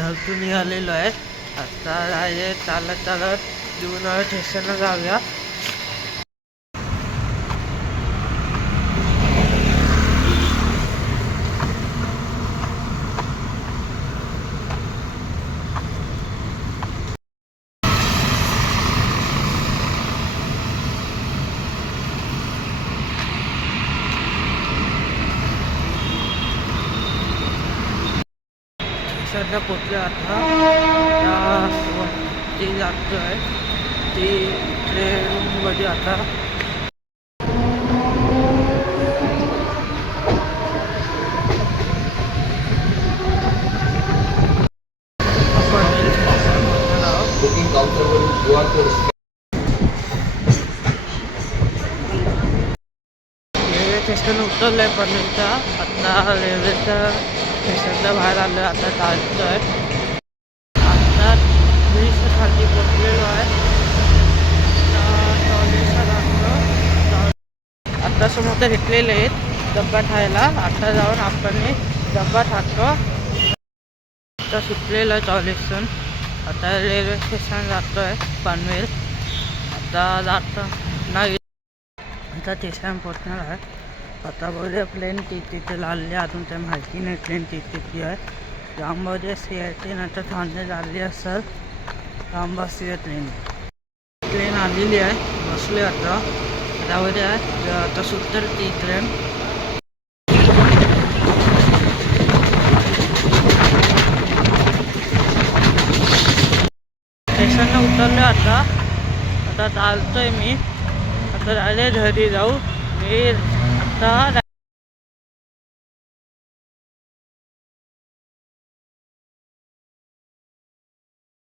घरतून निघालेलो आहे. आता आहे चालत चालत जुन्नर स्टेशनला जाऊया. स्टेशनला पोचले. आता ती जातो आहे ती ट्रेनमध्ये. आता बुकिंग काउंटरवरून QR कोड रेल्वे स्टेशन उतरलं आहे पनवेलचा. आता रेल्वेच्या स्टेशनला बाहेर आलं. आता चालतो आहे. आता ब्रिज खाली पोचलेलो आहे. आता समोर घेतलेले आहेत डब्बा खायला. आता जाऊन आपण डब्बा खातो. आता सुटलेलं आहे टॉयलेटसून. आता रेल्वे स्टेशन जातो आहे पनवेल. आता जातो नाही. आता स्टेशन पोचणार आहे. आता बघूया प्लेन तिथे लागली. अजून त्या माहिती नाही प्लेन तिथे आहे. लांबमध्ये CIT नंतर ठाणे झाली असेल. लांब असते प्लेन आलेली आहे. बसले आता त्यामध्ये आहे. आता सुद्धा ती ट्रेन स्टेशनला उतरलो. आता चालतोय मी. आता राहिले घरी जाऊ. मी आता